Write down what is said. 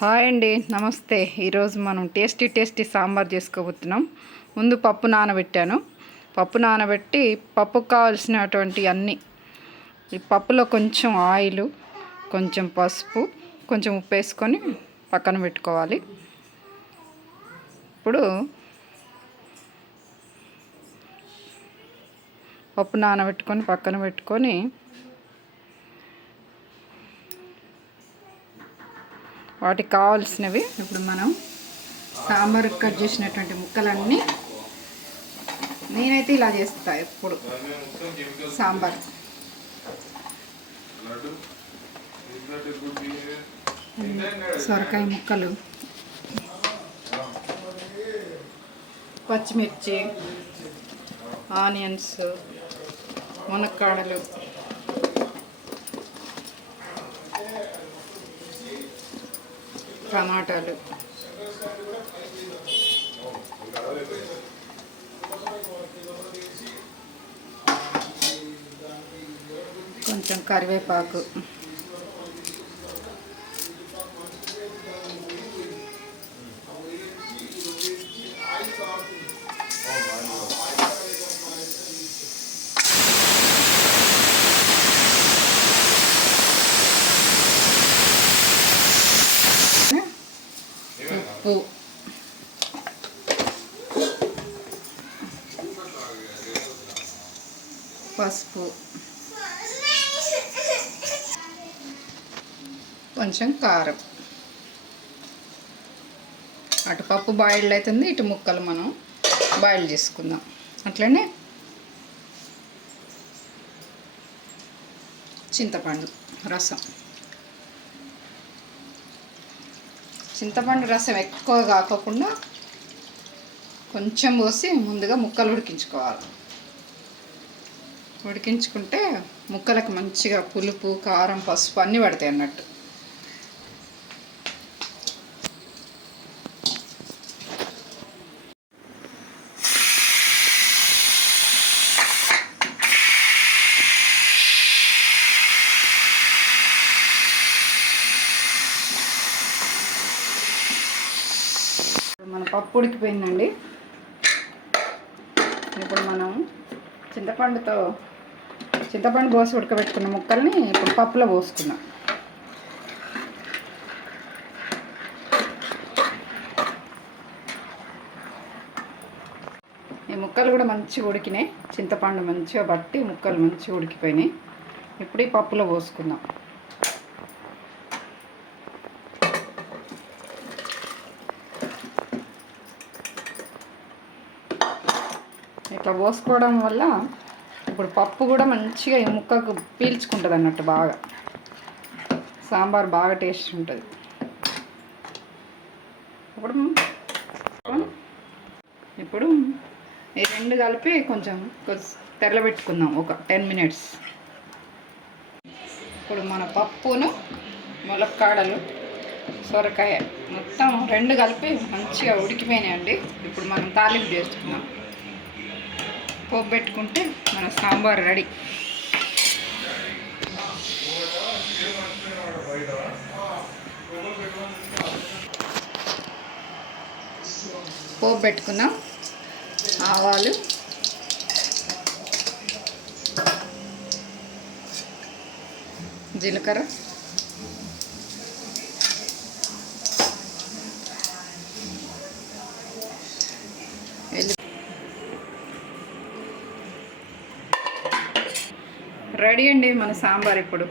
Hi అండి, నమస్తే. ఈరోజు మనం టేస్టీ సాంబార్ చేసుకోబోతున్నాం. ముందు పప్పు నానబెట్టాను. పప్పు నానబెట్టి పప్పుకు కావాల్సినటువంటి అన్నీ, ఈ పప్పులో కొంచెం ఆయిల్, కొంచెం పసుపు, కొంచెం ఉప్పు వేసుకొని పక్కన పెట్టుకోవాలి. ఇప్పుడు పప్పు నానబెట్టుకొని పక్కన పెట్టుకొని వాటికి కావాల్సినవి ఇప్పుడు మనం సాంబార్ కట్ చేసినటువంటి ముక్కలన్నీ, నేనైతే ఇలా చేస్తా ఎప్పుడు సాంబార్. సొరకాయ ముక్కలు, పచ్చిమిర్చి, ఆనియన్స్, మునక్కాడలు, టమాటాలు, కొంచెం కరివేపాకు, ఉప్పు, పసుపు, కొంచెం కారం. అటు పప్పు బాయిల్డ్ అవుతుంది, ఇటు ముక్కలు మనం బాయిల్ చేసుకుందాం. అట్లనే చింతపండు రసం. చింతపండు రసం ఎక్కువ కాకుండా కొంచెం పోసి ముందుగా ముక్కలు ఉడికించుకోవాలి. ఉడికించుకుంటే ముక్కలకు మంచిగా పులుపు, కారం, పసుపు అన్నీ పడతాయి అన్నట్టు. మన పప్పు ఉడికిపోయిందండి. ఇప్పుడు మనం చింతపండు పోసి ఉడకబెట్టుకున్న ముక్కల్ని ఇప్పుడు పప్పులో పోసుకుందాం. ఈ ముక్కలు కూడా మంచిగా ఉడికినాయి, చింతపండు మంచిగా బట్టి ముక్కలు మంచిగా ఉడికిపోయినాయి. ఇప్పుడు ఈ పప్పులో పోసుకుందాం. ఇట్లా పోసుకోవడం వల్ల ఇప్పుడు పప్పు కూడా మంచిగా ఈ ముక్కకు పీల్చుకుంటుంది అన్నట్టు. బాగా సాంబార్ బాగా టేస్ట్ ఉంటుంది. ఇప్పుడు ఈ రెండు కలిపి కొంచెం తెరలబెట్టుకుందాం ఒక 10 minutes. ఇప్పుడు మన పప్పును, ములక్కాడలు, సొరకాయ మొత్తం రెండు కలిపి మంచిగా ఉడికిపోయినాయండి. ఇప్పుడు మనం తాలింపు చేసుకుందాం. పోపు పెట్టుకుంటే మన సాంబార్ రెడీ. పోపు పెట్టుకున్నాం. ఆవాలు, జీలకర్ర, రెడీ అండి మన సాంబార్. ఇప్పుడు